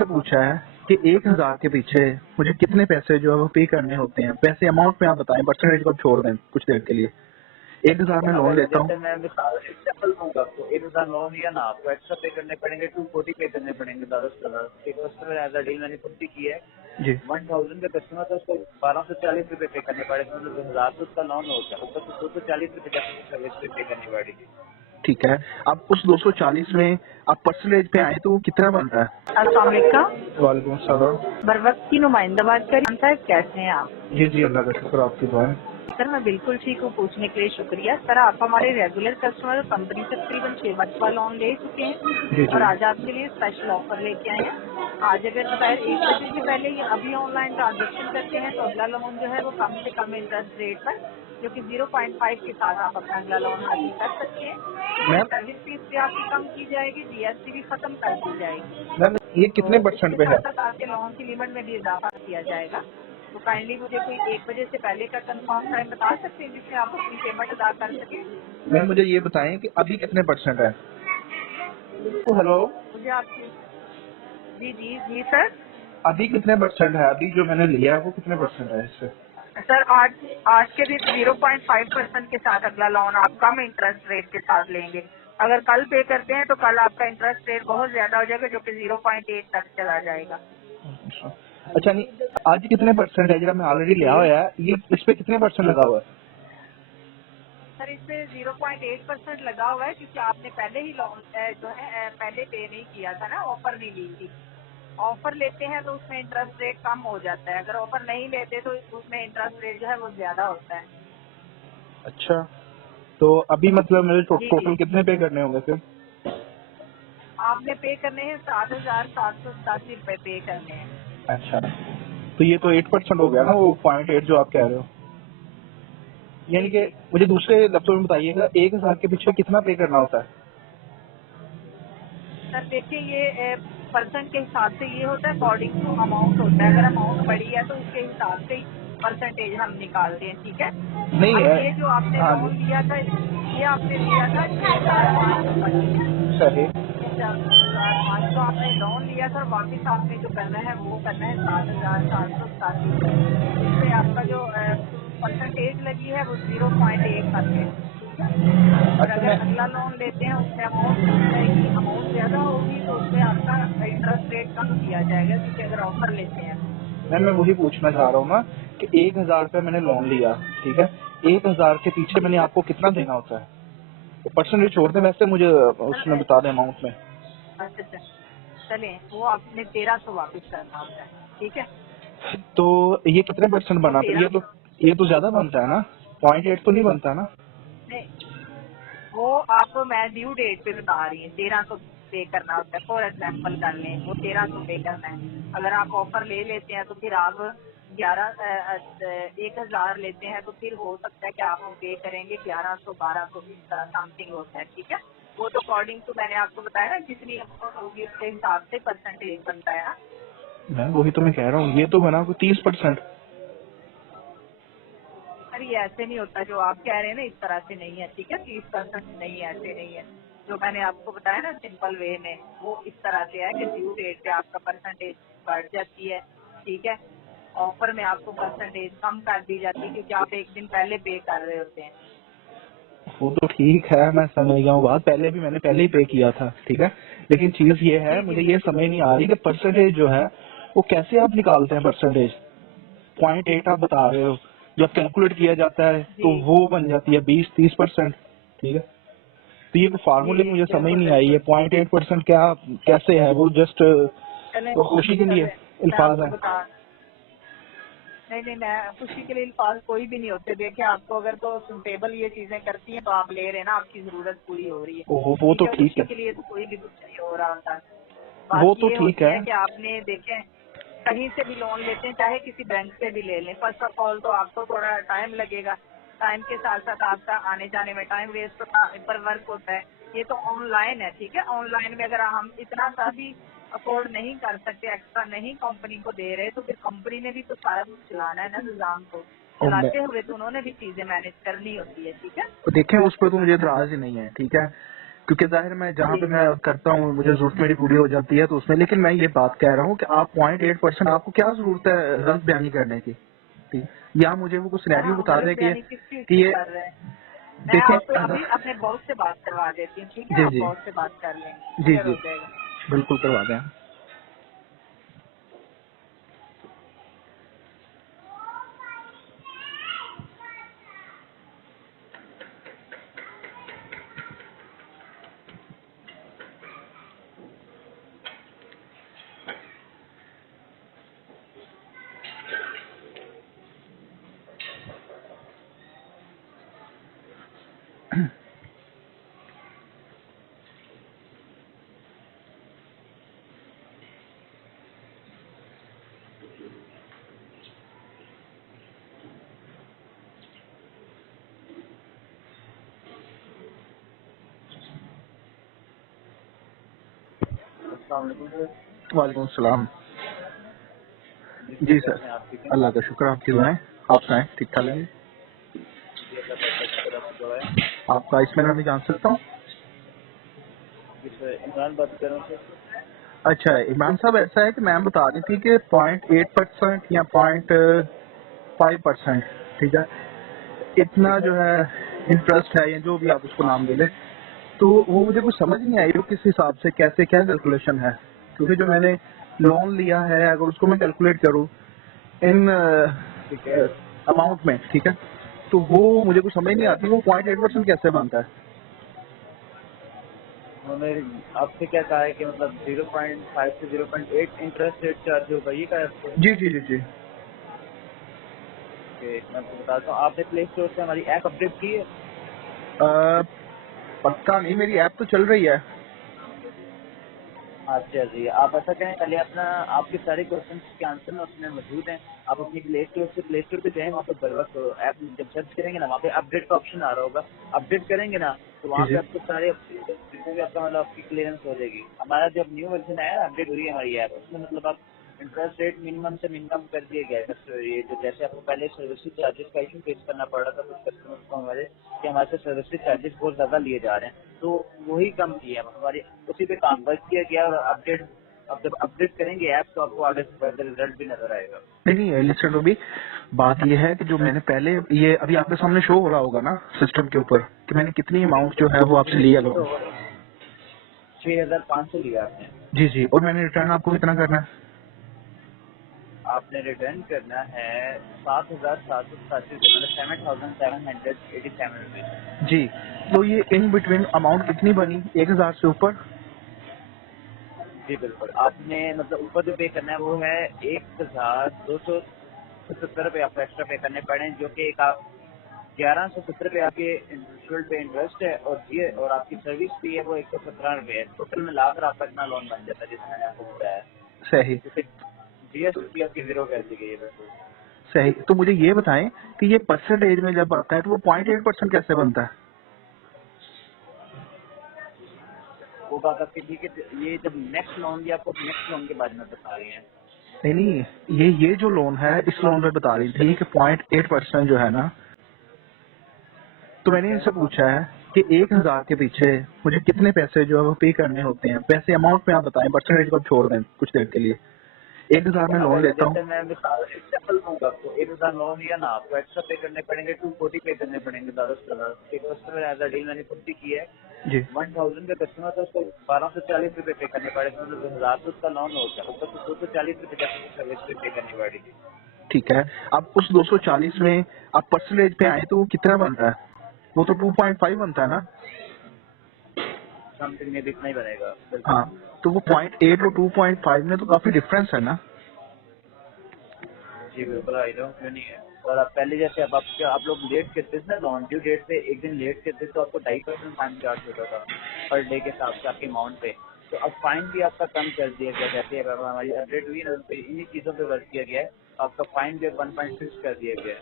से पूछा है कि 1000 के पीछे मुझे कितने पैसे जो है वो पे करने होते हैं। पैसे अमाउंट में आप बताएं, परसेंटेज को छोड़ दें कुछ देर के लिए। 1000 में लोन अगर लेता हूँ। जैसे मैं मिसाल एग्जाम्पल दूंगा आपको, 1000 लोन लिया ना, आपको एक्स्ट्रा पे करने पड़ेंगे 240 पे करने पड़ेंगे ज्यादा से ज्यादा। एक कस्टमर एज अ डील मैंने खुद भी की है, जी 1000 का कस्टमर था, उसको 1240 रुपए पे करने पड़े थे, मतलब 1000 तो उसका लोन हो गया, ऊपर से 240 रुपए कस्टमर सर्विस पे करनी पड़ी थी। ठीक है। अब उस 240 में आप परसेंटेज पे आए तो वो कितना बनता है? अस्सलाम वालेकुम। वालेकुम सलाम। बरवक्त की नुमाइंदा बात कर रही हूँ। कैसे हैं आप? जी जी, अल्लाह का शुक्र, आपकी दुआ है। सर मैं बिल्कुल ठीक हूँ, पूछने के लिए शुक्रिया। सर आप हमारे रेगुलर कस्टमर, कंपनी से तकरीबन 6 मंथ का लोन ले चुके जी हैं जी। और आज आपके लिए स्पेशल ऑफर लेके आए हैं। आज अगर दोपहर 1 बजे से पहले ये अभी ऑनलाइन ट्रांजेक्शन करते हैं तो अगला लोन जो है वो कम से कम इंटरेस्ट रेट पर, जो कि 0.5 के साथ आप अपना अगला लोन हासिल कर सकते हैं। इसमें मैम सर्विस फीस भी आपकी कम की जाएगी, जीएसटी भी खत्म कर दी जाएगी। मैम ये तो कितने परसेंट इसके पे है? साथ साथ आपके लोन की लिमिट में भी इजाफा किया जाएगा। तो काइंडली मुझे कोई 1 बजे से पहले का कंफर्म टाइम बता सकते हैं जिससे आप अपनी पेमेंट अदा कर सकें? मैम मुझे ये बताएं कि अभी कितने परसेंट है? हेलो, मुझे आपकी जी जी जी सर। अभी कितने परसेंट है? अभी जो मैंने लिया है वो कितने परसेंट है इससे? सर आज आज के दिन 0.5% के साथ अगला लोन आप कम इंटरेस्ट रेट के साथ लेंगे। अगर कल पे करते हैं तो कल आपका इंटरेस्ट रेट बहुत ज्यादा हो जाएगा, जो कि 0.8 तक चला जाएगा। अच्छा नहीं, आज कितने परसेंट है? जरा मैं ऑलरेडी लिया हुआ है, ये इस पे कितने परसेंट लगा हुआ है? सर इस पे 0.8% लगा हुआ है, क्योंकि आपने पहले ही लोन जो है पहले पे नहीं किया था ना, ऑफर नहीं ली थी। ऑफर लेते हैं तो उसमें इंटरेस्ट रेट कम हो जाता है, अगर ऑफर नहीं लेते तो उसमें इंटरेस्ट रेट जो है वो ज्यादा होता है। अच्छा, तो अभी मतलब मेरे जी जी। टोटल कितने पे करने होंगे फिर? आपने पे करने हैं 7,787 रुपए पे करने हैं। अच्छा, तो ये तो 8% हो गया ना, वो 0.8 जो आप कह रहे हो। जी यानी कि जी। मुझे दूसरे लफ्जों में बताइएगा, 1000 के पीछे कितना पे करना होता है? सर देखिए ये परसेंट के हिसाब से ये होता है, अकॉर्डिंग टू अमाउंट होता है। अगर अमाउंट बड़ी है तो उसके हिसाब से ही परसेंटेज हम निकालते हैं, ठीक है। नहीं अब ये जो आपने हाँ जी। लोन लिया था, ये आपने लिया था 6,500 का, ठीक है। सही। 6,500 आपने लोन लिया था, और वापिस आपने जो करना है वो करना है 7,787 रुपए। इससे आपका जो परसेंटेज लगी है वो 0.1% है। और अच्छा अगर मैं अगला लोन लेते हैं उसमें अमाउंट बढ़ जाएगी, अमाउंट ज्यादा होगी तो उसमें आपका इंटरेस्ट रेट कम किया जाएगा, क्योंकि अगर ऑफर लेते हैं तो। मैं वही पूछना चाह रहा हूँ ना कि 1000 का मैंने लोन लिया, ठीक है, 1000 के पीछे मैंने आपको कितना देना होता है? तो परसेंटेज छोड़ दें, वैसे मुझे सर उसमें बता दें अमाउंट में। अच्छा अच्छा, चलें वो आपने 1300 वापिस करना होता है, ठीक है। तो ये कितने परसेंट तो बना? तो 1300 ये तो ज्यादा बनता है ना, 0.8 तो नहीं बनता ना? नहीं, वो आपको मैं ड्यू डेट पे बता रही हूँ, 1300 पे करना होता है। फॉर एग्जाम्पल कर लें, वो 1300 पे करना है। अगर आप ऑफर ले लेते हैं तो फिर आप 1,000 लेते हैं तो फिर हो सकता है कि आप पे करेंगे 1100 1200 इस तरह समथिंग होता है, ठीक है। वो तो अकॉर्डिंग टू मैंने आपको बताया ना, जितनी अमाउंट होगी उसके हिसाब से परसेंटेज बनता है ना। मैं वही तो मैं कह रहा हूँ, ये तो बना को 30%। सर ये ऐसे नहीं होता जो आप कह रहे हैं ना, इस तरह से नहीं है, ठीक है। 30% नहीं है, ऐसे नहीं है। जो मैंने आपको बताया ना सिंपल वे में, वो इस तरह से है कि ड्यू डेट पे आपका परसेंटेज बढ़ जाती है, ठीक है। ऑफर में आपको परसेंटेज कम कर दी जाती है, क्योंकि आप एक दिन पहले पे कर रहे होते हैं। वो तो ठीक है, मैं समझ गया हूँ बात, पहले भी मैंने पहले ही पे किया था, ठीक है। लेकिन चीज ये है, जी जी मुझे ये बिल्कुल। समझ नहीं आ रही कि परसेंटेज जो है वो कैसे आप निकालते हैं परसेंटेज? 0.8 आप बता रहे हो, जब कैलकुलेट किया जाता है तो जी वो बन जाती है 20-30%, ठीक है। तो ये फार्मूले जी मुझे समझ बिल्कुल नहीं आई है, बिल्कुल। 0.8% क्या कैसे है वो? जस्ट चले खुशी के लिए चले मैं अल्फाज आपको है। बता, नहीं नहीं, मैं खुशी के लिए अल्फाज कोई भी नहीं होते। देखिए आपको अगर तो सुटेबल ये चीजें करती हैं तो आप ले रहे हैं ना, आपकी जरूरत पूरी हो रही है, वो ठीक तो है। ठीक खुशी है, के लिए तो कोई भी कुछ नहीं हो रहा होता। वो बात तो ये ठीक होती है। है कि आपने देखें, कहीं से भी लोन लेते हैं, चाहे किसी बैंक से भी ले लें, फर्स्ट ऑफ ऑल तो आपको थोड़ा टाइम लगेगा। टाइम के साथ साथ आपका आने जाने में टाइम वेस्ट होता है, पेपर वर्क होता है। ये तो ऑनलाइन है, ठीक है। ऑनलाइन में अगर हम इतना सा भी अफोर्ड नहीं कर सकते, एक्स्ट्रा नहीं कंपनी को दे रहे, तो फिर कंपनी ने भी तो सारा कुछ चलाना है ना, निजाम को और मैं चलाते हुए तो उन्होंने भी चीजें मैनेज करनी होती है, ठीक है। तो देखें, उस पर तो मुझे एतराज ही नहीं है, ठीक है। क्योंकि जाहिर मैं जहाँ पे मैं करता हूँ मुझे जरूरत मेरी पूरी हो जाती है तो उसमें, लेकिन मैं ये बात कह रहा हूँ कि आप 0.8% आपको क्या जरूरत है गलत बयानी करने की, ठीक, या मुझे वो कुछ सिनेरियो हाँ, बता गलत दे बयानी किस चीज कि की ये कर रहे हैं? मैं देखें आपको अभी अपने बॉस से बात करवा देती हूँ, ठीक है? जी आप जी बॉस से बात कर लेंगे, जी क्लियर जी हो जाएगा। बिल्कुल करवा दें। अस्सलाम वालेकुम सर। वालेकुम सलाम। जी सर, जी सर, कैसे हैं आप? ठीक हैं? अल्लाह का शुक्र, आपकी दुआएं, आप सुनाएं, ठीक ठाक है? जी अल्लाह पाक का शुक्र, आपकी दुआ है। आपका इसमें मैं जान सकता हूँ? जी सर, इमरान बात कर रहा हूँ सर। अच्छा इमरान साहब, ऐसा है कि मैम बता रही थी कि 0.8% या 0.5%, ठीक है, इतना जो है इंटरेस्ट है या जो भी आप उसको नाम दे लें, तो वो मुझे कुछ समझ नहीं आई वो किस हिसाब से कैसे क्या कैलकुलेशन है, क्योंकि जो मैंने लोन लिया है अगर उसको मैं कैलकुलेट करूँ इन ठीक है। अमाउंट में, ठीक है, तो वो मुझे कुछ समझ नहीं आती वो 0.8% कैसे बनता है। उन्होंने आपसे क्या कहा है कि मतलब 0.5 से 0.8 इंटरेस्ट रेट चार्ज होगा, ये कहा है आपको? जी जी जी जी। कि मैं आपको बताता हूँ, आपने प्ले स्टोर से हमारी ऐप अपडेट की है? पक्का नहीं, मेरी ऐप तो चल रही है। अच्छा जी, आप ऐसा करें, पहले अपना आपके सारे क्वेश्चन के आंसर ना उसमें मौजूद हैं। आप अपनी प्ले स्टोर पे जाएं, वहाँ पे बरवक्त ऐप जब सर्च करेंगे ना, वहाँ पे अपडेट का ऑप्शन आ रहा होगा। अपडेट करेंगे ना तो जी वहाँ जी। पे आपको सारे जितने भी आपका मतलब आपकी क्लियरेंस हो जाएगी। हमारा जब न्यू वर्जन आया ना, अपडेट हुई है हमारी ऐप, उसमें मतलब आप इंटरेस्ट रेट मिनिमम से मिनिमम कर दिया गया है। ये जो जैसे आपको पहले सर्विस चार्जेस का इशू फेस करना पड़ रहा था कुछ कस्टमर्स को हमारे, कि हमारे से सर्विस चार्जेस बहुत ज्यादा लिए जा रहे हैं, तो वही कम किया है हमारी, उसी पे काम वर्क किया गया। और अपडेट, अब जब अपडेट करेंगे ऐप तो आपको आगे से बेहतर रिजल्ट भी नजर आएगा। नहीं नहीं लिसन तो भी बात ये है कि जो मैंने पहले ये अभी आपके सामने शो हो रहा होगा ना सिस्टम के ऊपर कि मैंने कितनी अमाउंट जो है वो आपसे लिया लोन। 6,500 लिया आपने। जी जी, और मैंने रिटर्न आपको कितना करना है? आपने रिटर्न करना है 7,787 रुपये, मतलब 7,787 रुपीज। जी, तो ये इन बिटवीन अमाउंट कितनी बनी 1,000 से ऊपर? जी बिल्कुल, आपने मतलब ऊपर जो पे करना है वो है 1,270 रुपये आपको एक्स्ट्रा पे करने पड़े, जो कि एक आप 1,170 रुपये आपके इंडिविजुअल पे इंटरेस्ट है, और ये और आपकी सर्विस फी है वो 117 रुपये है। टोटल मिलाकर आपका इतना लोन बन जाता है जिसमें मैंने आपको बताया। सही जैसे जीएसटी आपकी जीरो कर दी गई है बिल्कुल। सही। तो मुझे ये बताएं कि ये परसेंटेज में जब आता है तो वो 0.8% कैसे बनता है? वो बात आपकी ठीक है, ये जब नेक्स्ट लोन या आपको नेक्स्ट लोन के बारे में बता रही हैं। नहीं नहीं, ये जो लोन है इस लोन पे बता रही थी कि 0.8% जो है ना, तो मैंने ठीक है। इनसे पूछा है कि 1,000 के पीछे मुझे कितने पैसे जो है वो पे करने होते हैं, पैसे अमाउंट में आप बताएं, परसेंटेज को छोड़ दें कुछ देर के लिए। 1,000 में लोन अगर लेता हूँ। जैसे मैं मिसाल एग्जाम्पल दूंगा आपको, 1,000 लोन लिया ना, आपको एक्स्ट्रा पे करने पड़ेंगे 240 पे करने पड़ेंगे ज्यादा से ज्यादा। एक कस्टमर एज अ डील मैंने खुद भी किया है, जी 1,000 का कस्टमर था, उसको 1,240 रुपये पे करने पड़े थे, मतलब 1,000 तो उसका लोन हो गया, ऊपर से 240 रुपये जब उसकी सर्विस पे करनी पड़ी थी। ठीक है। अब उस 240 में आप परसेंटेज पे आए तो वो कितना बनता है? वो तो 2.5 बनता है ना? समथिंग में भी इतना ही बनेगा बिल्कुल। हाँ, तो वो 0.8 और 2.5 में तो काफी डिफरेंस है ना? जी बिल्कुल, आई नो क्यों नहीं है। और आप पहले जैसे अब आप लोग लेट करते थे ना, लॉन ड्यू डेट से एक दिन लेट करते तो आपको 2.5% फाइन चार्ज होता था पर डे के हिसाब से आपके अमाउंट पे। तो अब फाइन भी आपका कम कर दिया गया, जैसे अब हमारी अपडेट हुई ना, तो इन्हीं चीजों पे वर्क किया गया है। आपका फाइन भी 1.6 कर दिया गया है।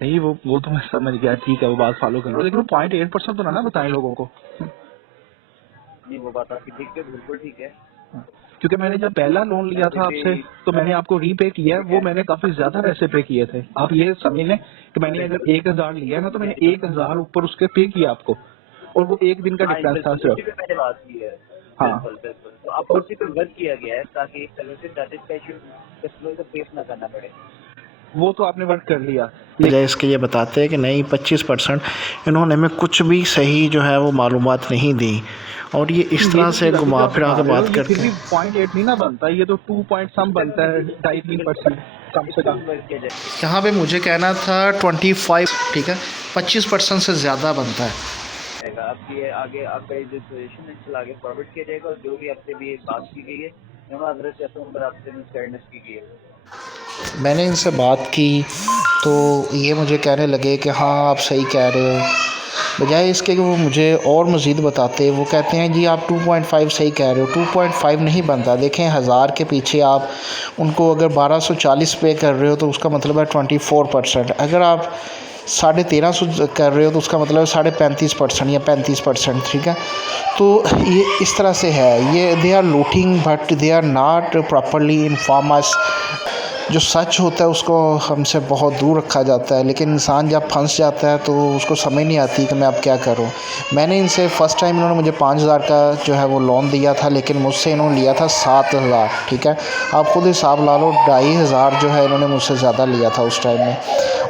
नहीं वो तो मैं समझ गया, ठीक है, वो बात फॉलो कर लो, लेकिन वो 0.8% तो ना बताएं लोगों को। नहीं, वो बात आपकी ठीक है, बिल्कुल ठीक है। क्योंकि मैंने जब पहला लोन मैं लिया फिर था भी आपसे तो मैंने आपको रीपे किया है, ठीक वो है। मैंने काफी ज्यादा पैसे पे किए थे। आप ये समझ लें कि मैंने अगर बिल्कुल। 1,000 लिया है ना तो जी मैंने जी 1,000 ऊपर उसके पे किया आपको। और वो एक दिन का हाँ, डिफरेंस था बिल्कुल, सिर्फ। उसी पे मैंने बात की है। हाँ। बिल्कुल, बिल्कुल। तो अब उसी पे वर्क किया गया है ताकि सर्विस चार्जेस का इश्यू कस्टमर को फेस ना करना पड़े। वो तो आपने वर्क कर लिया, बजाय इसके ये बताते हैं कि नहीं 25% इन्होंने हमें कुछ भी सही जो है वो मालूमात नहीं दी, और ये इस तरह से घुमा फिरा के बात करते फिर भी हैं। 0.8 नहीं ना बनता, ये तो 2 पॉइंट सम बनता है, 2.5-3% कम से कम। वर्क किया जाए। यहाँ पे मुझे कहना था 25, ठीक है, 25% से ज़्यादा बनता है। आपकी ये आगे आपका ये जो सजेशन है चल आगे फॉरवर्ड किया जाएगा, और जो भी आपसे भी बात की गई है मैं अदरस चाहता हूँ पर आपसे मिसगाइडेंस की गई है। मैंने इनसे बात की तो ये मुझे कहने लगे कि हाँ आप सही कह रहे हो, बजाय इसके कि वो मुझे और मज़ीद बताते, वो कहते हैं जी आप 2.5 सही कह रहे हो। 2.5 नहीं बनता। देखें 1000 के पीछे आप उनको अगर 1240 पे कर रहे हो तो उसका मतलब है 24%। अगर आप 1350 कर रहे हो तो उसका मतलब है 35.5% या 35%, ठीक है। तो ये इस तरह से है, ये they are looting but they are not properly inform us. जो सच होता है उसको हमसे बहुत दूर रखा जाता है, लेकिन इंसान जब फंस जाता है तो उसको समझ नहीं आती कि मैं अब क्या करूं। मैंने इनसे फ़र्स्ट टाइम इन्होंने मुझे 5000 का जो है वो लोन दिया था, लेकिन मुझसे इन्होंने लिया था 7000, ठीक है। आप खुद हिसाब ला लो, 2500 जो है इन्होंने मुझसे ज़्यादा लिया था उस टाइम में।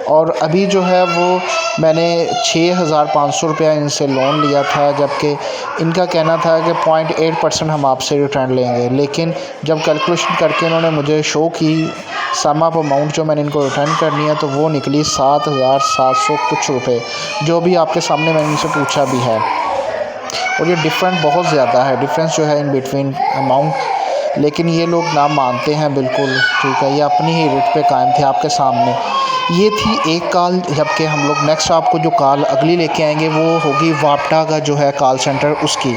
और अभी जो है वो मैंने 6500 रुपया इनसे लोन लिया था, जबकि इनका कहना था कि 0.8% हम आपसे रिटर्न लेंगे, लेकिन जब कैलकुलेशन करके इन्होंने मुझे शो की सम ऑफ अमाउंट जो मैंने इनको रिटर्न करनी है तो वो निकली 7700 कुछ रुपए, जो भी आपके सामने मैंने इनसे पूछा भी है। और ये डिफरेंट बहुत ज़्यादा है, डिफरेंस जो है इन बिटवीन अमाउंट, लेकिन ये लोग ना मानते हैं बिल्कुल, ठीक है। ये अपनी ही रेट पे कायम थे आपके सामने। ये थी एक कॉल, जबकि हम लोग नेक्स्ट आपको जो कॉल अगली लेके आएंगे वो होगी वापटा का जो है कॉल सेंटर उसकी।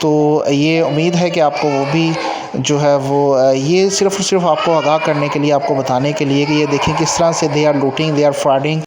तो ये उम्मीद है कि आपको वो भी जो है वो ये सिर्फ़ और सिर्फ आपको आगाह करने के लिए, आपको बताने के लिए कि ये देखें किस तरह से they are looting, they are frauding.